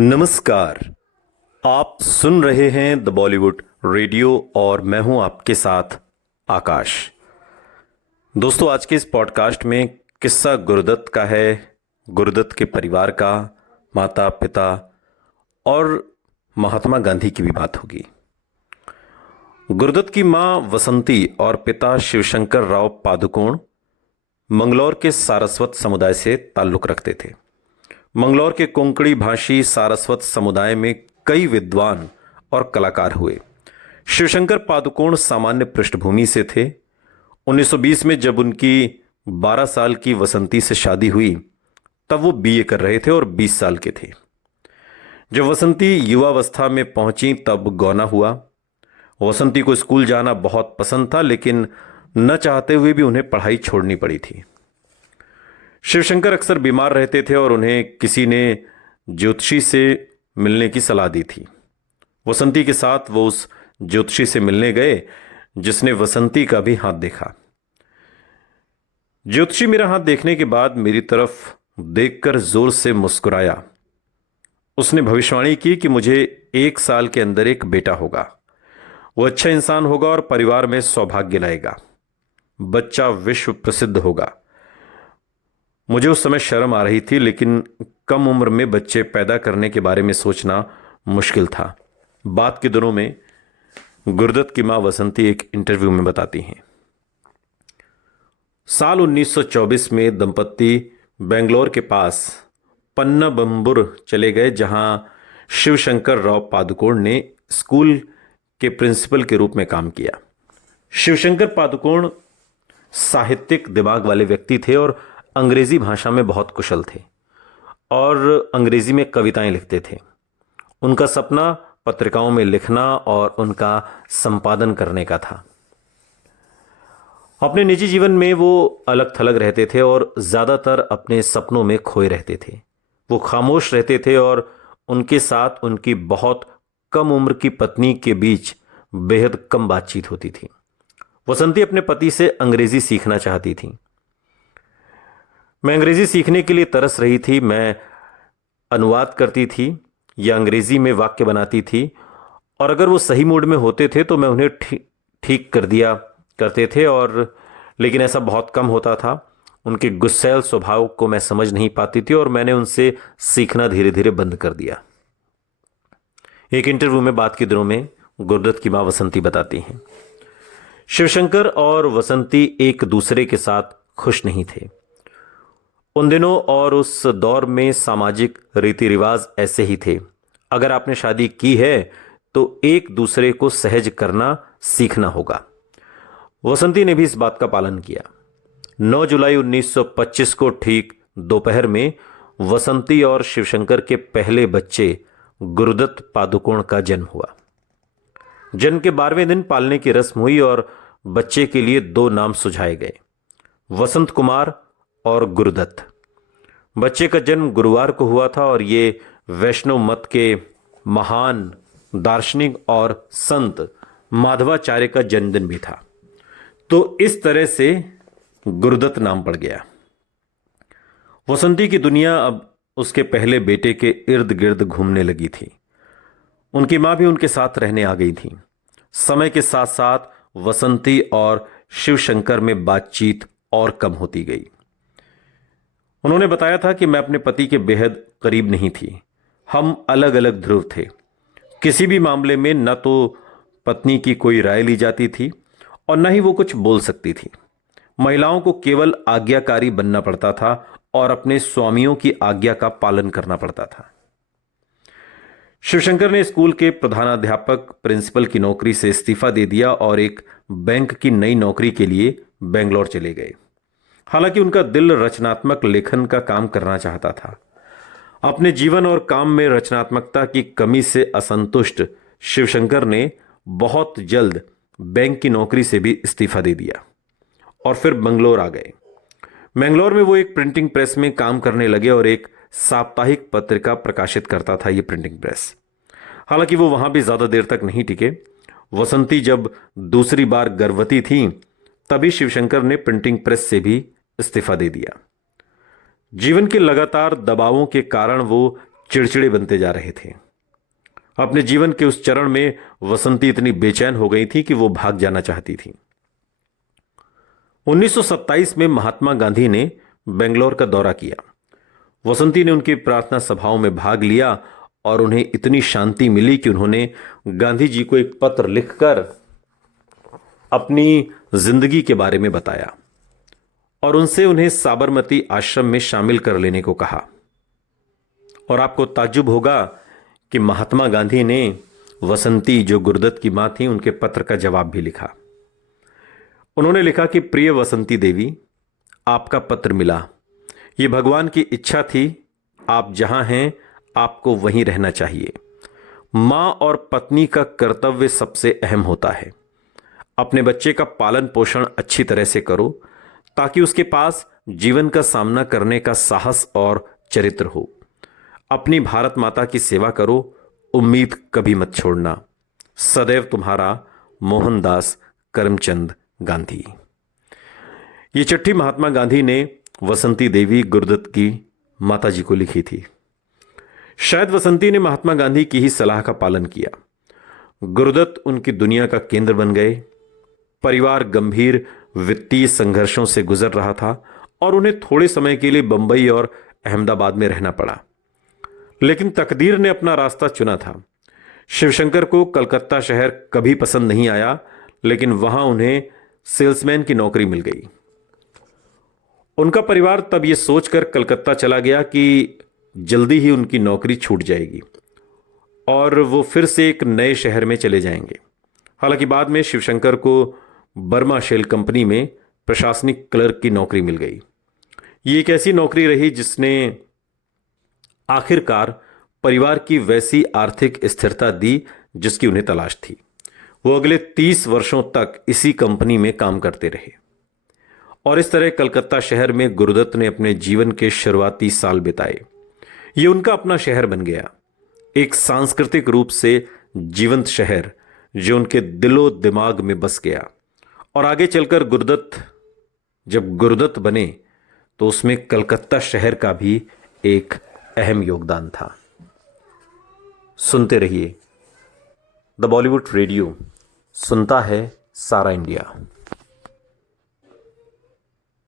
नमस्कार। आप सुन रहे हैं द बॉलीवुड रेडियो और मैं हूं आपके साथ आकाश। दोस्तों, आज के इस पॉडकास्ट में किस्सा गुरुदत्त का है, गुरुदत्त के परिवार का, माता पिता और महात्मा गांधी की भी बात होगी। गुरुदत्त की मां वसंती और पिता शिवशंकर राव पादुकोण मंगलौर के सारस्वत समुदाय से ताल्लुक रखते थे। मंगलौर के कोंकणी भाषी सारस्वत समुदाय में कई विद्वान और कलाकार हुए। शिवशंकर पादुकोण सामान्य पृष्ठभूमि से थे। 1920 में जब उनकी 12 साल की वसंती से शादी हुई तब वो बीए कर रहे थे और 20 साल के थे। जब वसंती युवावस्था में पहुंची तब गौना हुआ। वसंती को स्कूल जाना बहुत पसंद था, लेकिन न चाहते हुए भी उन्हें पढ़ाई छोड़नी पड़ी थी। शिवशंकर अक्सर बीमार रहते थे और उन्हें किसी ने ज्योतिषी से मिलने की सलाह दी थी। वसंती के साथ वो उस ज्योतिषी से मिलने गए जिसने वसंती का भी हाथ देखा। ज्योतिषी मेरा हाथ देखने के बाद मेरी तरफ देखकर जोर से मुस्कुराया। उसने भविष्यवाणी की कि मुझे 1 साल के अंदर एक बेटा होगा। वो अच्छा इंसान होगा और परिवार में सौभाग्य लाएगा। बच्चा विश्व प्रसिद्ध होगा। मुझे उस समय शर्म आ रही थी, लेकिन कम उम्र में बच्चे पैदा करने के बारे में सोचना मुश्किल था। बात के दिनों में गुरुदत्त की मां वसंती एक इंटरव्यू में बताती हैं, साल 1924 में दंपत्ति बेंगलोर के पास पन्नाबंबुर चले गए, जहां शिवशंकर राव पादुकोण ने स्कूल के प्रिंसिपल के रूप में काम किया। शिवशंकर पादुकोण साहित्यिक दिमाग वाले व्यक्ति थे और अंग्रेजी भाषा में बहुत कुशल थे और अंग्रेजी में कविताएं लिखते थे। उनका सपना पत्रिकाओं में लिखना और उनका संपादन करने का था। अपने निजी जीवन में वो अलग थलग रहते थे और ज्यादातर अपने सपनों में खोए रहते थे। वो खामोश रहते थे और उनके साथ उनकी बहुत कम उम्र की पत्नी के बीच बेहद कम बातचीत होती थी। वसंती अपने पति से अंग्रेजी सीखना चाहती थी। मैं अंग्रेजी सीखने के लिए तरस रही थी। मैं अनुवाद करती थी या अंग्रेजी में वाक्य बनाती थी और अगर वो सही मूड में होते थे तो मैं उन्हें ठीक कर दिया करते थे, और लेकिन ऐसा बहुत कम होता था। उनके गुस्सैल स्वभाव को मैं समझ नहीं पाती थी और मैंने उनसे सीखना धीरे धीरे बंद कर दिया। एक इंटरव्यू में बात के दिनों में गुरुदत्त की मां वसंती बताती हैं, शिवशंकर और वसंती एक दूसरे के साथ खुश नहीं थे। उन दिनों और उस दौर में सामाजिक रीति रिवाज ऐसे ही थे। अगर आपने शादी की है तो एक दूसरे को सहज करना सीखना होगा। वसंती ने भी इस बात का पालन किया। 9 जुलाई 1925 को ठीक दोपहर में वसंती और शिवशंकर के पहले बच्चे गुरुदत्त पादुकोण का जन्म हुआ। जन्म के 12वें दिन पालने की रस्म हुई और बच्चे के लिए 2 नाम सुझाए गए, वसंत कुमार और गुरुदत्त। बच्चे का जन्म गुरुवार को हुआ था और ये वैष्णव मत के महान दार्शनिक और संत माधवाचार्य का जन्मदिन भी था, तो इस तरह से गुरुदत्त नाम पड़ गया। वसंती की दुनिया अब उसके पहले बेटे के इर्द गिर्द घूमने लगी थी। उनकी मां भी उनके साथ रहने आ गई थी। समय के साथ साथ वसंती और शिवशंकर में बातचीत और कम होती गई। उन्होंने बताया था कि मैं अपने पति के बेहद करीब नहीं थी। हम अलग अलग ध्रुव थे। किसी भी मामले में न तो पत्नी की कोई राय ली जाती थी और न ही वो कुछ बोल सकती थी। महिलाओं को केवल आज्ञाकारी बनना पड़ता था और अपने स्वामियों की आज्ञा का पालन करना पड़ता था। शिवशंकर ने स्कूल के प्रधानाध्यापक प्रिंसिपल की नौकरी से इस्तीफा दे दिया और एक बैंक की नई नौकरी के लिए बेंगलोर चले गए। हालांकि उनका दिल रचनात्मक लेखन का काम करना चाहता था। अपने जीवन और काम में रचनात्मकता की कमी से असंतुष्ट शिवशंकर ने बहुत जल्द बैंक की नौकरी से भी इस्तीफा दे दिया और फिर बंगलोर आ गए। बेंगलोर में वो एक प्रिंटिंग प्रेस में काम करने लगे और एक साप्ताहिक पत्रिका प्रकाशित करता था ये प्रिंटिंग प्रेस। हालांकि वो वहां भी ज्यादा देर तक नहीं टिके। वसंती जब दूसरी बार गर्भवती थी तभी शिवशंकर ने प्रिंटिंग प्रेस से भी इस्तीफा दे दिया। जीवन के लगातार दबावों के कारण वो चिड़चिड़े बनते जा रहे थे। अपने जीवन के उस चरण में वसंती इतनी बेचैन हो गई थी कि वो भाग जाना चाहती थी। 1927 में महात्मा गांधी ने बेंगलोर का दौरा किया। वसंती ने उनकी प्रार्थना सभाओं में भाग लिया और उन्हें इतनी शांति मिली कि उन्होंने गांधी जी को एक पत्र लिखकर अपनी जिंदगी के बारे में बताया और उनसे उन्हें साबरमती आश्रम में शामिल कर लेने को कहा। और आपको ताज्जुब होगा कि महात्मा गांधी ने वसंती, जो गुरुदत्त की मां थी, उनके पत्र का जवाब भी लिखा। उन्होंने लिखा कि प्रिय वसंती देवी, आपका पत्र मिला। ये भगवान की इच्छा थी। आप जहां हैं आपको वहीं रहना चाहिए। मां और पत्नी का कर्तव्य सबसे अहम होता है। अपने बच्चे का पालन पोषण अच्छी तरह से करो ताकि उसके पास जीवन का सामना करने का साहस और चरित्र हो। अपनी भारत माता की सेवा करो, उम्मीद कभी मत छोड़ना। सदैव तुम्हारा, मोहनदास करमचंद गांधी। ये चिट्ठी महात्मा गांधी ने वसंती देवी, गुरुदत्त की माताजी को लिखी थी। शायद वसंती ने महात्मा गांधी की ही सलाह का पालन किया। गुरुदत्त उनकी दुनिया का केंद्र बन गए। परिवार गंभीर वित्तीय संघर्षों से गुजर रहा था और उन्हें थोड़े समय के लिए बंबई और अहमदाबाद में रहना पड़ा। लेकिन तकदीर ने अपना रास्ता चुना था। शिवशंकर को कलकत्ता शहर कभी पसंद नहीं आया, लेकिन वहां उन्हें सेल्समैन की नौकरी मिल गई। उनका परिवार तब यह सोचकर कलकत्ता चला गया कि जल्दी ही उनकी नौकरी छूट जाएगी और वो फिर से एक नए शहर में चले जाएंगे। हालांकि बाद में शिवशंकर को बर्मा शेल कंपनी में प्रशासनिक क्लर्क की नौकरी मिल गई। ये एक ऐसी नौकरी रही जिसने आखिरकार परिवार की वैसी आर्थिक स्थिरता दी जिसकी उन्हें तलाश थी। वो अगले 30 वर्षों तक इसी कंपनी में काम करते रहे और इस तरह कलकत्ता शहर में गुरुदत्त ने अपने जीवन के शुरुआती साल बिताए। ये उनका अपना शहर बन गया, एक सांस्कृतिक रूप से जीवंत शहर जो उनके दिलो दिमाग में बस गया। और आगे चलकर जब गुरुदत्त बने तो उसमें कलकत्ता शहर का भी एक अहम योगदान था। सुनते रहिए द बॉलीवुड रेडियो, सुनता है सारा इंडिया।